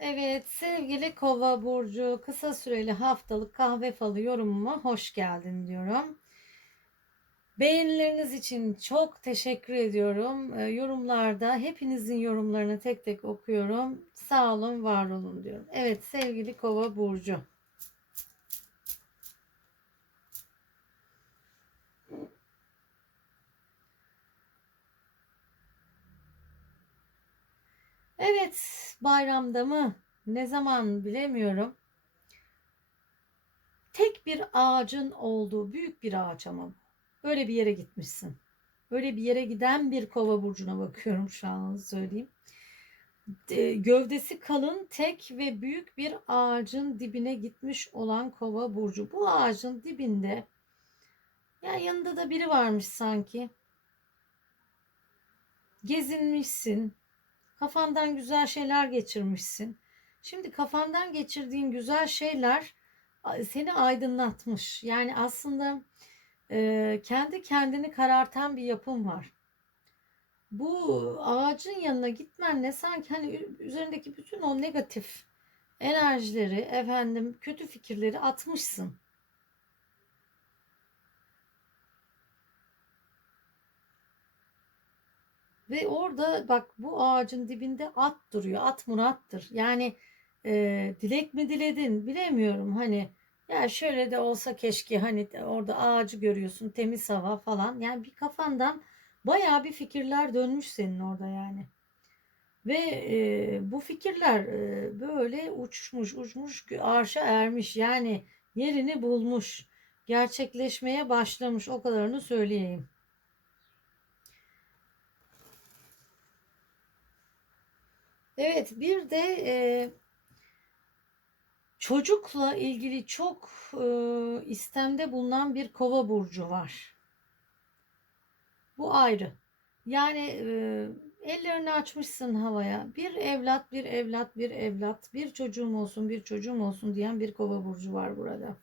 Evet sevgili Kova burcu kısa süreli haftalık kahve falı yorumuma hoş geldin diyorum. Beğenileriniz için çok teşekkür ediyorum. Ee, yorumlarda hepinizin yorumlarını tek tek okuyorum. Sağ olun, var olun diyorum. Evet sevgili Kova burcu. Evet, bayramda mı? Ne zaman bilemiyorum. Tek bir ağacın olduğu büyük bir ağaç ama. Böyle bir yere gitmişsin. Böyle bir yere giden bir kova burcuna bakıyorum şu an söyleyeyim. Gövdesi kalın, tek ve büyük bir ağacın dibine gitmiş olan kova burcu. Bu ağacın dibinde ya yanında da biri varmış sanki. Gezinmişsin, Kafandan güzel şeyler geçirmişsin. Şimdi kafandan geçirdiğin güzel şeyler seni aydınlatmış. Yani aslında e, kendi kendini karartan bir yapım var. Bu ağacın yanına gitmenle sanki hani üzerindeki bütün o negatif enerjileri, efendim kötü fikirleri atmışsın. Ve orada bak bu ağacın dibinde at duruyor. At Murat'tır. Yani e, dilek mi diledin bilemiyorum. Hani ya şöyle de olsa keşke hani orada ağacı görüyorsun temiz hava falan. Yani bir kafandan baya bir fikirler dönmüş senin orada yani. Ve e, bu fikirler e, böyle uçmuş uçmuş arşa ermiş. Yani yerini bulmuş. Gerçekleşmeye başlamış o kadarını söyleyeyim. Evet bir de e, çocukla ilgili çok e, istemde bulunan bir kova burcu var. Bu ayrı. Yani e, ellerini açmışsın havaya. Bir evlat, bir evlat, bir evlat, bir çocuğum olsun, bir çocuğum olsun diyen bir kova burcu var burada.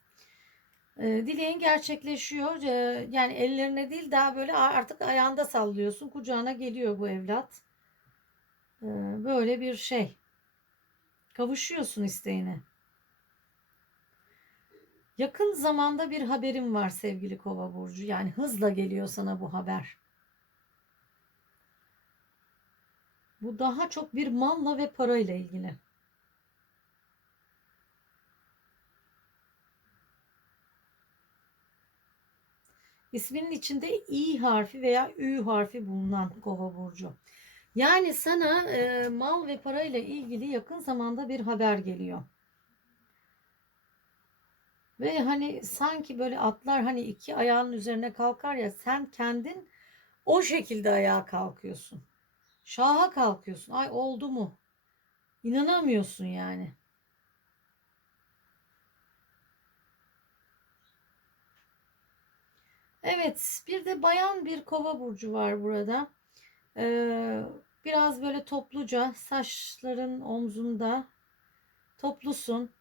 E, dileğin gerçekleşiyor. E, yani ellerine değil daha böyle artık ayağında sallıyorsun. Kucağına geliyor bu evlat. Ee, böyle bir şey. Kavuşuyorsun isteğine. Yakın zamanda bir haberim var sevgili Kova burcu. Yani hızla geliyor sana bu haber. Bu daha çok bir malla ve parayla ilgili. İsminin içinde i harfi veya ü harfi bulunan Kova burcu. Yani sana e, mal ve parayla ilgili yakın zamanda bir haber geliyor. Ve hani sanki böyle atlar hani iki ayağının üzerine kalkar ya sen kendin o şekilde ayağa kalkıyorsun. Şaha kalkıyorsun. Ay oldu mu? İnanamıyorsun yani. Evet, bir de bayan bir kova burcu var burada. Ee, biraz böyle topluca saçların omzunda toplusun.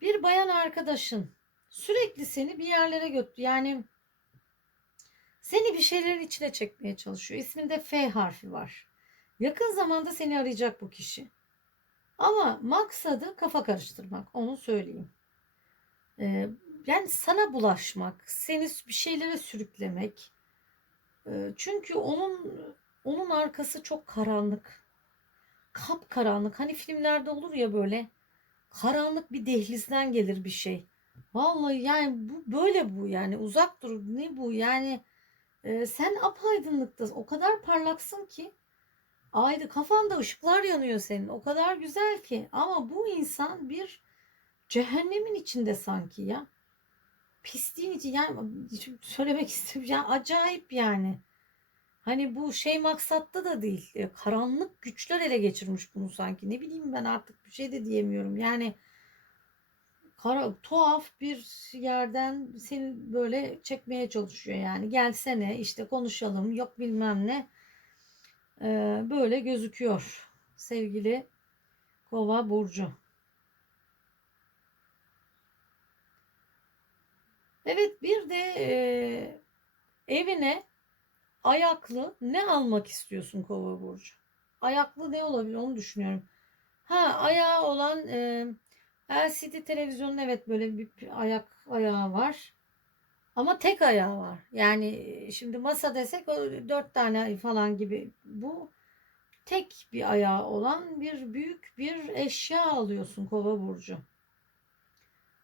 Bir bayan arkadaşın sürekli seni bir yerlere götür. Yani seni bir şeylerin içine çekmeye çalışıyor. İsminde F harfi var. Yakın zamanda seni arayacak bu kişi. Ama maksadı kafa karıştırmak. Onu söyleyeyim. Ee, yani sana bulaşmak, seni bir şeylere sürüklemek. Ee, çünkü onun onun arkası çok karanlık. Kap karanlık. Hani filmlerde olur ya böyle karanlık bir dehlizden gelir bir şey. Vallahi yani bu böyle bu yani uzak dur ne bu yani e, sen apaydınlıktasın o kadar parlaksın ki aydı kafanda ışıklar yanıyor senin o kadar güzel ki ama bu insan bir cehennemin içinde sanki ya pisliğin içi yani söylemek istemiyorum yani acayip yani. Hani bu şey maksatta da değil. E, karanlık güçler ele geçirmiş bunu sanki. Ne bileyim ben artık bir şey de diyemiyorum. Yani kara, tuhaf bir yerden seni böyle çekmeye çalışıyor yani. Gelsene işte konuşalım yok bilmem ne. Ee, böyle gözüküyor sevgili Kova Burcu. Evet bir de e, evine ayaklı ne almak istiyorsun kova burcu? Ayaklı ne olabilir onu düşünüyorum. Ha ayağı olan e, LCD televizyonun evet böyle bir ayak ayağı var. Ama tek ayağı var. Yani şimdi masa desek o dört tane falan gibi. Bu tek bir ayağı olan bir büyük bir eşya alıyorsun kova burcu.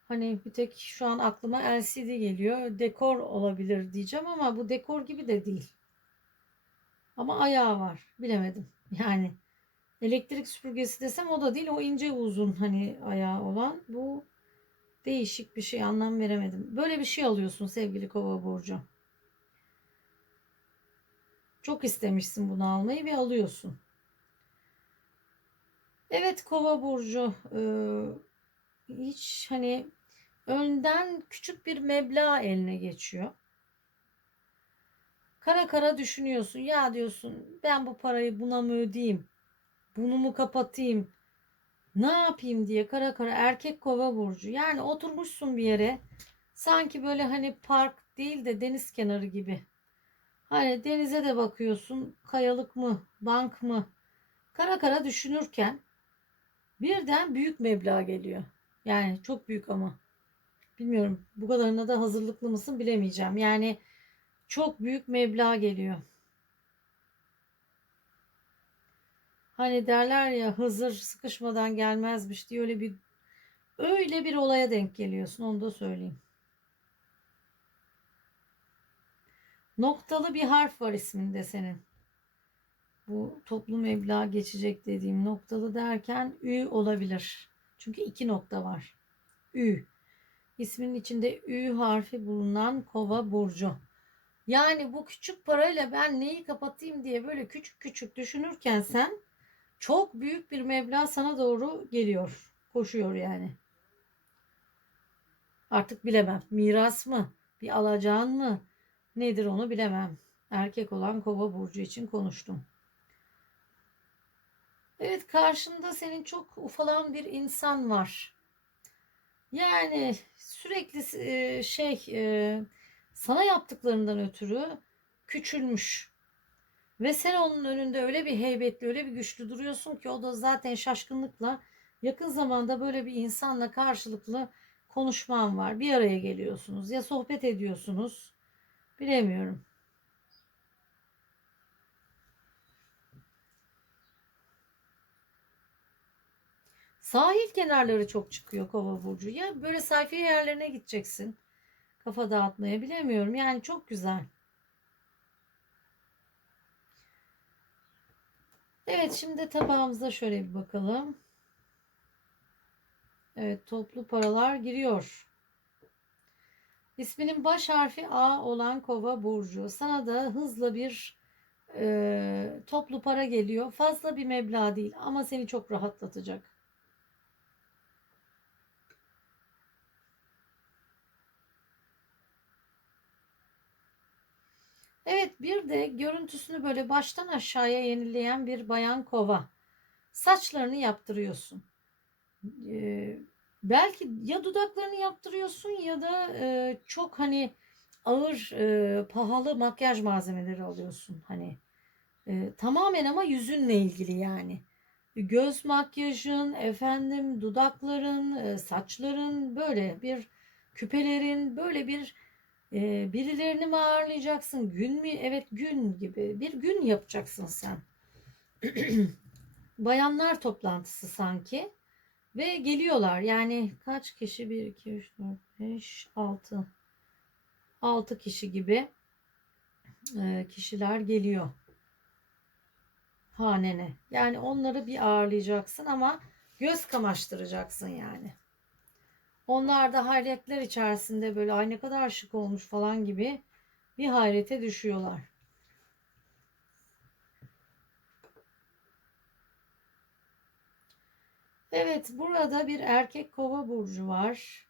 Hani bir tek şu an aklıma LCD geliyor. Dekor olabilir diyeceğim ama bu dekor gibi de değil. Ama ayağı var. Bilemedim. Yani elektrik süpürgesi desem o da değil. O ince uzun hani ayağı olan. Bu değişik bir şey anlam veremedim. Böyle bir şey alıyorsun sevgili kova burcu. Çok istemişsin bunu almayı ve alıyorsun. Evet kova burcu e, hiç hani önden küçük bir meblağ eline geçiyor. Kara kara düşünüyorsun. Ya diyorsun ben bu parayı buna mı ödeyeyim? Bunu mu kapatayım? Ne yapayım diye kara kara erkek kova burcu. Yani oturmuşsun bir yere. Sanki böyle hani park değil de deniz kenarı gibi. Hani denize de bakıyorsun. Kayalık mı, bank mı? Kara kara düşünürken birden büyük meblağ geliyor. Yani çok büyük ama. Bilmiyorum bu kadarına da hazırlıklı mısın bilemeyeceğim. Yani çok büyük meblağ geliyor. Hani derler ya Hızır sıkışmadan gelmezmiş diye öyle bir öyle bir olaya denk geliyorsun onu da söyleyeyim. Noktalı bir harf var isminde senin. Bu toplu meblağ geçecek dediğim noktalı derken Ü olabilir. Çünkü iki nokta var. Ü. İsminin içinde Ü harfi bulunan kova burcu. Yani bu küçük parayla ben neyi kapatayım diye böyle küçük küçük düşünürken sen çok büyük bir meblağ sana doğru geliyor. Koşuyor yani. Artık bilemem. Miras mı? Bir alacağın mı? Nedir onu bilemem. Erkek olan kova burcu için konuştum. Evet karşında senin çok ufalan bir insan var. Yani sürekli e, şey e, sana yaptıklarından ötürü küçülmüş. Ve sen onun önünde öyle bir heybetli, öyle bir güçlü duruyorsun ki o da zaten şaşkınlıkla yakın zamanda böyle bir insanla karşılıklı konuşman var. Bir araya geliyorsunuz ya sohbet ediyorsunuz. Bilemiyorum. Sahil kenarları çok çıkıyor kova burcu. Ya böyle sayfiye yerlerine gideceksin. Kafa dağıtmaya bilemiyorum. Yani çok güzel. Evet şimdi tabağımıza şöyle bir bakalım. Evet toplu paralar giriyor. İsminin baş harfi A olan kova burcu. Sana da hızla bir e, toplu para geliyor. Fazla bir meblağ değil ama seni çok rahatlatacak. Evet bir de görüntüsünü böyle baştan aşağıya yenileyen bir bayan kova. Saçlarını yaptırıyorsun. Ee, belki ya dudaklarını yaptırıyorsun ya da e, çok hani ağır e, pahalı makyaj malzemeleri alıyorsun. Hani e, tamamen ama yüzünle ilgili yani. Göz makyajın, efendim dudakların, e, saçların böyle bir küpelerin böyle bir ee, birilerini mi ağırlayacaksın? Gün mü? Evet gün gibi. Bir gün yapacaksın sen. Bayanlar toplantısı sanki. Ve geliyorlar. Yani kaç kişi? 1, 2, 3, 4, 5, 6. 6 kişi gibi e, kişiler geliyor. Hanene. Yani onları bir ağırlayacaksın ama göz kamaştıracaksın yani. Onlar da hayretler içerisinde böyle ay ne kadar şık olmuş falan gibi bir hayrete düşüyorlar. Evet burada bir erkek kova burcu var.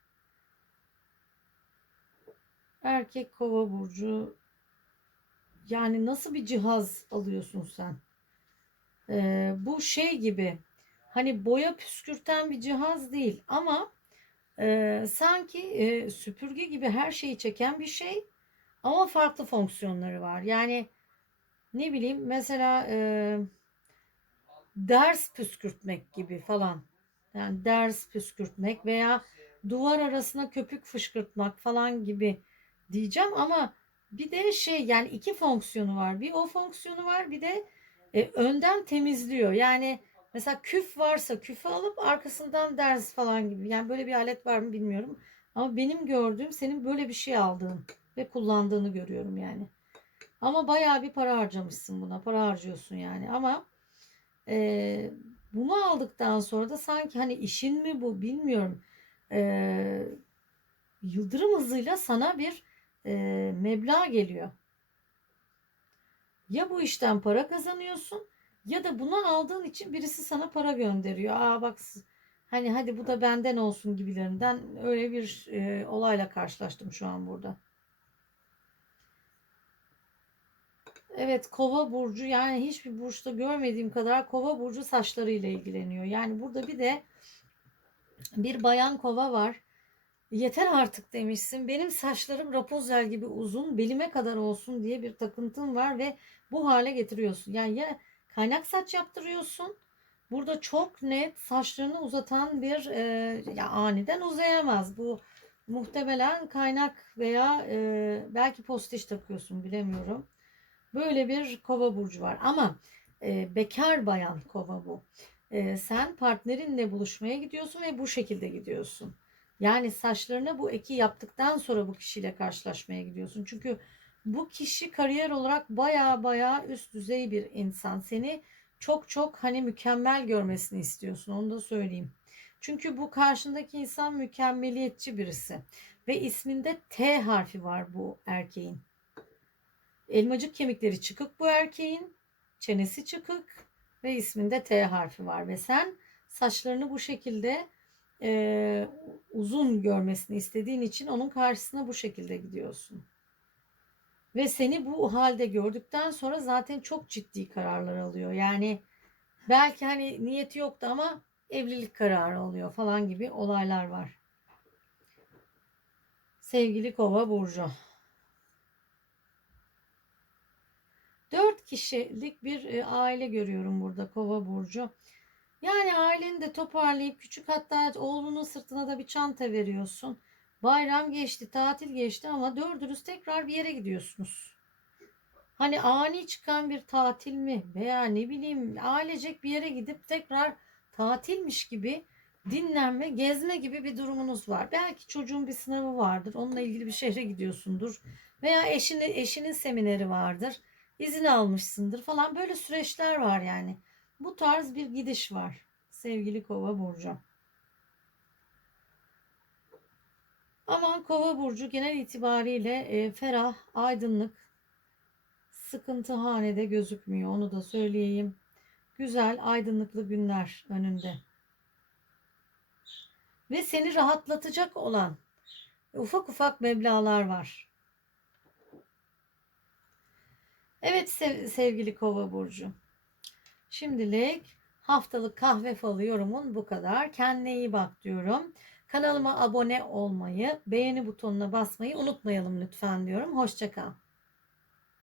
Erkek kova burcu yani nasıl bir cihaz alıyorsun sen? Ee, bu şey gibi hani boya püskürten bir cihaz değil ama e, sanki e, süpürge gibi her şeyi çeken bir şey ama farklı fonksiyonları var. Yani ne bileyim mesela e, ders püskürtmek gibi falan. Yani ders püskürtmek veya duvar arasına köpük fışkırtmak falan gibi diyeceğim ama bir de şey yani iki fonksiyonu var. Bir o fonksiyonu var bir de e, önden temizliyor. Yani mesela küf varsa küfü alıp arkasından ders falan gibi. Yani böyle bir alet var mı bilmiyorum. Ama benim gördüğüm senin böyle bir şey aldığın ve kullandığını görüyorum yani. Ama bayağı bir para harcamışsın buna. Para harcıyorsun yani. Ama e, bunu aldıktan sonra da sanki hani işin mi bu bilmiyorum. E, yıldırım hızıyla sana bir e, meblağ geliyor. Ya bu işten para kazanıyorsun ya da bunu aldığın için birisi sana para gönderiyor. Aa bak hani hadi bu da benden olsun gibilerinden öyle bir e, olayla karşılaştım şu an burada. Evet kova burcu yani hiçbir burçta görmediğim kadar kova burcu saçlarıyla ilgileniyor. Yani burada bir de bir bayan kova var. Yeter artık demişsin. Benim saçlarım Rapunzel gibi uzun, belime kadar olsun diye bir takıntın var ve bu hale getiriyorsun. Yani ya kaynak saç yaptırıyorsun. Burada çok net saçlarını uzatan bir e, ya aniden uzayamaz. Bu muhtemelen kaynak veya e, belki postiş takıyorsun bilemiyorum. Böyle bir kova burcu var ama e, bekar bayan kova bu. E, sen partnerinle buluşmaya gidiyorsun ve bu şekilde gidiyorsun. Yani saçlarına bu eki yaptıktan sonra bu kişiyle karşılaşmaya gidiyorsun. Çünkü bu kişi kariyer olarak baya baya üst düzey bir insan. Seni çok çok hani mükemmel görmesini istiyorsun. Onu da söyleyeyim. Çünkü bu karşındaki insan mükemmeliyetçi birisi. Ve isminde T harfi var bu erkeğin. Elmacık kemikleri çıkık bu erkeğin. Çenesi çıkık ve isminde T harfi var. Ve sen saçlarını bu şekilde e, uzun görmesini istediğin için onun karşısına bu şekilde gidiyorsun. Ve seni bu halde gördükten sonra zaten çok ciddi kararlar alıyor. Yani belki hani niyeti yoktu ama evlilik kararı alıyor falan gibi olaylar var. Sevgili Kova burcu. Dört kişilik bir e, aile görüyorum burada Kova burcu. Yani aileni de toparlayıp küçük hatta oğlunun sırtına da bir çanta veriyorsun. Bayram geçti, tatil geçti ama dördünüz tekrar bir yere gidiyorsunuz. Hani ani çıkan bir tatil mi veya ne bileyim ailecek bir yere gidip tekrar tatilmiş gibi dinlenme, gezme gibi bir durumunuz var. Belki çocuğun bir sınavı vardır. Onunla ilgili bir şehre gidiyorsundur. Veya eşini, eşinin semineri vardır. İzin almışsındır falan. Böyle süreçler var yani. Bu tarz bir gidiş var sevgili Kova burcu. Aman Kova burcu genel itibariyle e, ferah, aydınlık, sıkıntı hanede gözükmüyor. Onu da söyleyeyim. Güzel, aydınlıklı günler önünde. Ve seni rahatlatacak olan ufak ufak meblalar var. Evet sev sevgili Kova burcu. Şimdilik haftalık kahve falı yorumun bu kadar. Kendine iyi bak diyorum. Kanalıma abone olmayı, beğeni butonuna basmayı unutmayalım lütfen diyorum. Hoşçakal.